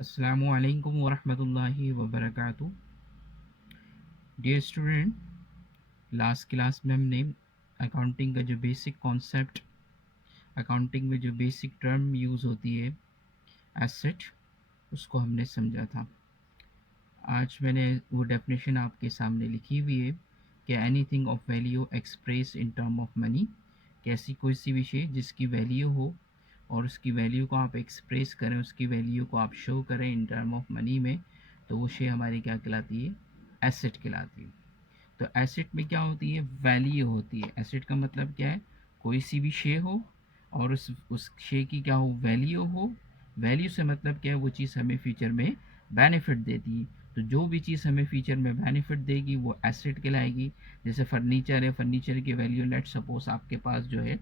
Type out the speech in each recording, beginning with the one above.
अस्सलामु अलैकुम वरहमतुल्लाहि वबरकातुहू। डियर स्टूडेंट, लास्ट क्लास में हमने अकाउंटिंग का जो बेसिक कॉन्सेप्ट, अकाउंटिंग में जो बेसिक टर्म यूज़ होती है एसेट, उसको हमने समझा था। आज मैंने वो डेफिनेशन आपके सामने लिखी हुई है कि anything of value express in term of money, कि ऐसी कोई सी विषय जिसकी वैल्यू हो और उसकी वैल्यू को आप एक्सप्रेस करें, उसकी वैल्यू को आप शो करें इन टर्म ऑफ मनी में, तो वो शेयर हमारी क्या कहलाती है? एसेट कहलाती है। तो एसेट में क्या होती है? वैल्यू होती है। एसेट का मतलब क्या है? कोई सी भी शेयर हो और उस शेयर की क्या हो? वैल्यू हो। वैल्यू से मतलब क्या है? वो चीज़ हमें फ्यूचर में बेनिफिट देती है। तो जो भी चीज़ हमें फ्यूचर में बेनिफिट देगी वो एसेट कहलाएगी। जैसे फर्नीचर है, फर्नीचर की वैल्यू, लेट सपोज आपके पास जो है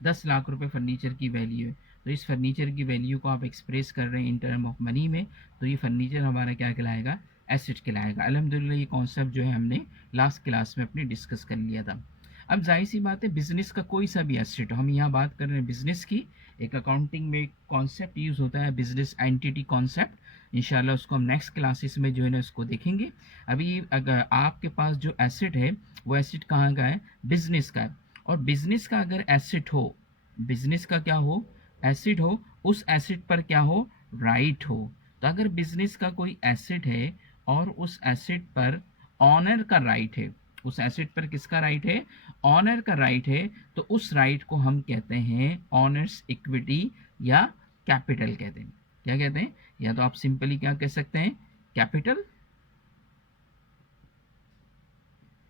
10 लाख रुपए फर्नीचर की वैल्यू है, तो इस फर्नीचर की वैल्यू को आप एक्सप्रेस कर रहे हैं इन टर्म ऑफ मनी में, तो ये फर्नीचर हमारा क्या कहलाएगा? एसेट कहलाएगा। अल्हम्दुलिल्लाह ये कॉन्सेप्ट जो है हमने लास्ट क्लास में अपने डिस्कस कर लिया था। अब जाहिर सी बात है, बिजनेस का कोई सा भी एसेट, हम यहाँ बात कर रहे हैं बिजनेस की। एक अकाउंटिंग में कॉन्सेप्ट यूज़ होता है बिजनेस एंटिटी कॉन्सेप्ट। इंशाल्लाह उसको हम नेक्स्ट क्लासेस में जो है ना उसको देखेंगे। अभी अगर आपके पास जो एसेट है वो एसेट कहाँ का है? बिजनेस का है। और बिजनेस का अगर एसेट हो, बिजनेस का क्या हो? एसेट हो, उस एसेट पर क्या हो? राइट हो। तो अगर बिजनेस का कोई एसेट है और उस एसेट पर ऑनर का राइट है, उस एसेट पर किसका राइट है? ऑनर का राइट है। तो उस राइट को हम कहते हैं ऑनर्स इक्विटी या कैपिटल कहते हैं। क्या कहते हैं? या तो आप सिंपली क्या कह सकते हैं? कैपिटल,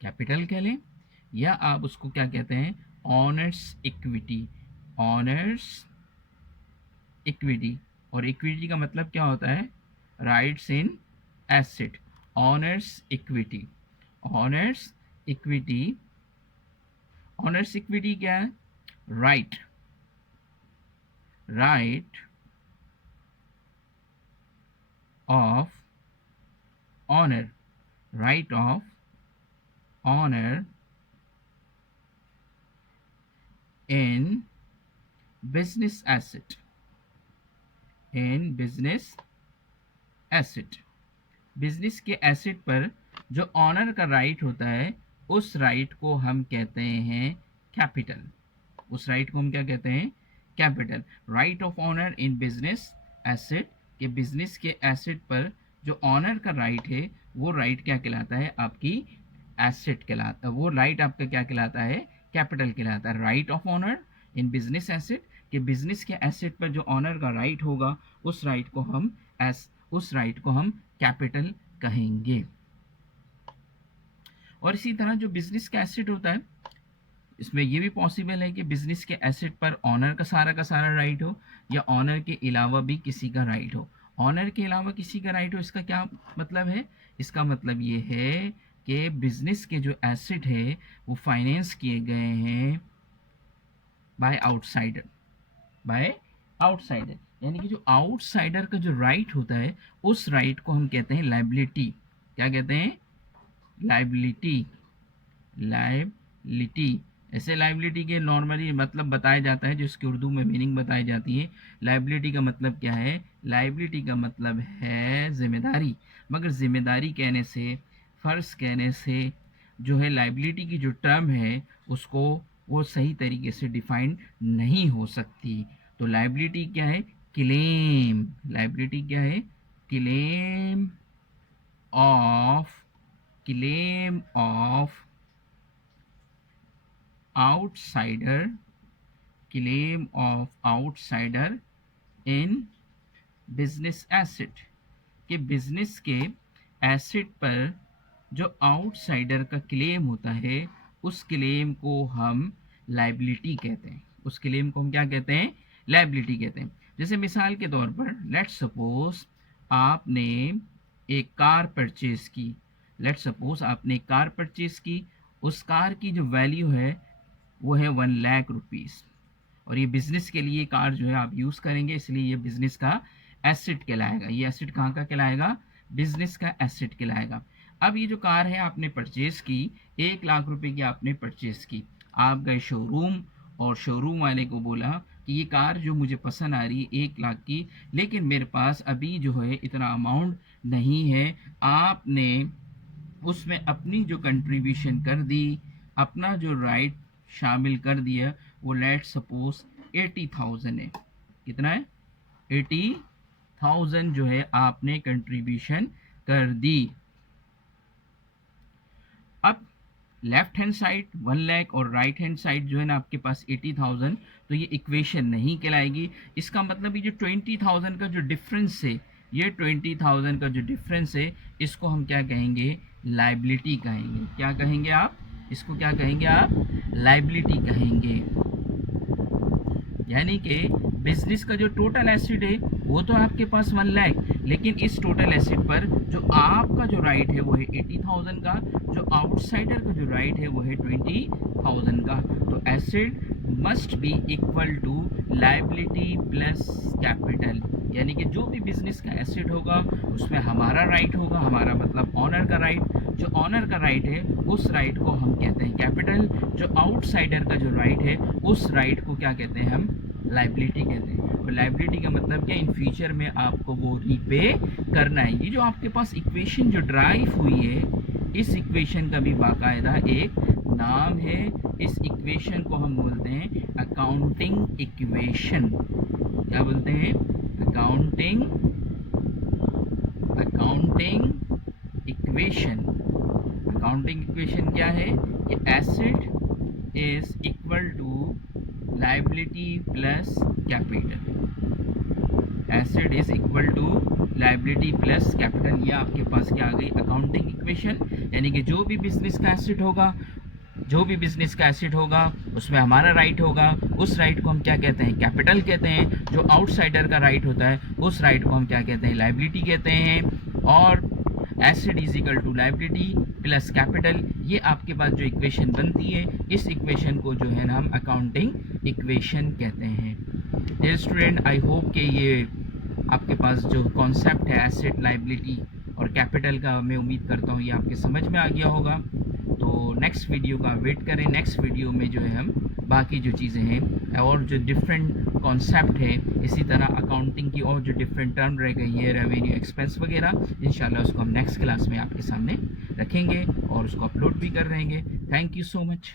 कैपिटल कह लें, या आप उसको क्या कहते हैं? Owner's equity, owner's equity. और इक्विटी का मतलब क्या होता है? Rights in asset. Owner's equity, owner's equity, owner's equity क्या है? Right, right of owner, right of owner in business asset, in business asset. Business के एसेट पर जो ऑनर का राइट होता है, उस राइट को हम कहते हैं कैपिटल। उस राइट को हम क्या कहते हैं? Capital. Right of owner in business asset, के बिजनेस के एसेट पर जो ऑनर का राइट है वो राइट क्या कहलाता है? आपकी एसेट कहलाता है। वो राइट आपका क्या कहलाता है? कैपिटल कहलाता है। Right of owner in business asset, के बिजनेस के एसेट पर जो ऑनर का राइट होगा उस राइट को हम उस राइट को हम कैपिटल कहेंगे। और इसी तरह जो बिजनेस का एसेट होता है, इसमें ये भी पॉसिबल है कि बिजनेस के एसेट पर ऑनर का सारा राइट हो, या ऑनर के अलावा भी किसी का राइट हो। ऑनर के अलावा किसी का राइट हो, इसका क्या मतलब है? इसका मतलब ये है कि बिजनेस के जो एसेट है वो फाइनेंस किए गए हैं बाय आउटसाइडर, बाय आउटसाइडर। यानी कि जो आउटसाइडर का जो राइट होता है उस राइट को हम कहते हैं लाइबिलिटी। क्या कहते हैं? Liability, liability. ऐसे लाइबिलिटी के नॉर्मली मतलब बताया जाता है, जो इसकी उर्दू में मीनिंग बताई जाती है। लाइबिलिटी का मतलब क्या है? लाइबिलिटी का मतलब है जिम्मेदारी। मगर जिम्मेदारी कहने से, फ़र्ज कहने से जो है लाइबिलिटी की जो टर्म है उसको वो सही तरीके से डिफाइन नहीं हो सकती। तो लाइबिलिटी क्या है? क्लेम। लाइबिलिटी क्या है? Claim of, claim of outsider, claim of outsider in business asset, के बिजनेस के एसेट पर जो आउटसाइडर का क्लेम होता है उस क्लेम को हम लाइबिलिटी कहते हैं। उस क्लेम को हम क्या कहते हैं? लाइबिलिटी कहते हैं। जैसे मिसाल के तौर पर लेट सपोज आपने एक कार परचेज की, लेट सपोज आपने एक कार परचेज की, उस कार की जो वैल्यू है वो है 1 लाख रुपीज़, और ये बिजनेस के लिए कार जो है आप यूज़ करेंगे, इसलिए ये बिजनेस का एसेट कहलाएगा। ये एसेट कहाँ का कहलाएगा? बिजनेस का एसेट कहलाएगा। अब ये जो कार है आपने परचेज की, 1 लाख रुपए की आपने परचेज की। आप गए शोरूम, और शोरूम वाले को बोला कि ये कार जो मुझे पसंद आ रही है 1 लाख की, लेकिन मेरे पास अभी जो है इतना अमाउंट नहीं है। आपने उसमें अपनी जो कंट्रीब्यूशन कर दी, अपना जो राइट शामिल कर दिया, वो लेट सपोज 80,000 है। कितना है? 80,000 जो है आपने कंट्रीब्यूशन कर दी। अब लेफ्ट हैंड साइड 1 लाख और राइट हैंड साइड जो है ना आपके पास 80,000, तो ये इक्वेशन नहीं कहलाएगी। इसका मतलब ये जो 20,000 का जो डिफरेंस है, ये 20,000 का जो डिफरेंस है, इसको हम क्या कहेंगे? लाइबिलिटी कहेंगे। क्या कहेंगे आप इसको? क्या कहेंगे आप? लाइबिलिटी कहेंगे। यानी कि बिजनेस का जो टोटल एसेट है वो तो आपके पास 1 लाख, लेकिन इस टोटल एसेट पर जो आपका जो राइट है वो है 80,000 का, जो आउटसाइडर का जो राइट है वो है 20,000 का। तो asset must be equal to liability plus capital. यानी कि जो भी बिजनेस का एसेट होगा उसमें हमारा राइट होगा, हमारा मतलब ऑनर का राइट। जो ऑनर का राइट है उस राइट को हम कहते हैं कैपिटल, जो आउटसाइडर का जो राइट है उस राइट को क्या कहते हैं? हम लाइबिलिटी कहते हैं। और लाइबिलिटी का मतलब क्या? इन फ्यूचर में आपको वो रीपे करना है। ये जो आपके पास इक्वेशन जो ड्राइव हुई है, इस इक्वेशन का भी बाकायदा एक नाम है। इस इक्वेशन को हम बोलते हैं अकाउंटिंग इक्वेशन। क्या बोलते हैं? Accounting equation. अकाउंटिंग इक्वेशन क्या है? कि asset is equal to liability plus capital. Asset is equal to liability plus capital. ये आपके पास क्या आ गई? Accounting equation. यानी कि जो भी बिजनेस का एसेट होगा, जो भी बिजनेस का एसेट होगा उसमें हमारा राइट होगा, उस राइट को हम क्या कहते हैं? कैपिटल कहते हैं। जो आउटसाइडर का राइट होता है उस राइट को हम क्या कहते हैं? लाइबिलिटी कहते हैं। और asset is equal to liability plus capital, ये आपके पास जो इक्वेशन बनती है, इस इक्वेशन को जो है ना हम अकाउंटिंग इक्वेशन कहते हैं। डियर स्टूडेंट, आई होप कि ये आपके पास जो कॉन्सेप्ट है एसेट, लाइबिलिटी और कैपिटल का, मैं उम्मीद करता हूँ ये आपके समझ में आ गया होगा। तो नेक्स्ट वीडियो का वेट करें। नेक्स्ट वीडियो में जो है हम बाकी जो चीज़ें हैं और जो डिफरेंट कॉन्सेप्ट है, इसी तरह अकाउंटिंग की और जो डिफरेंट टर्म रह गई है, रेवेन्यू, एक्सपेंस वगैरह, इंशाल्लाह उसको हम नेक्स्ट क्लास में आपके सामने रखेंगे और उसको अपलोड भी कर रहेंगे। Thank you so much.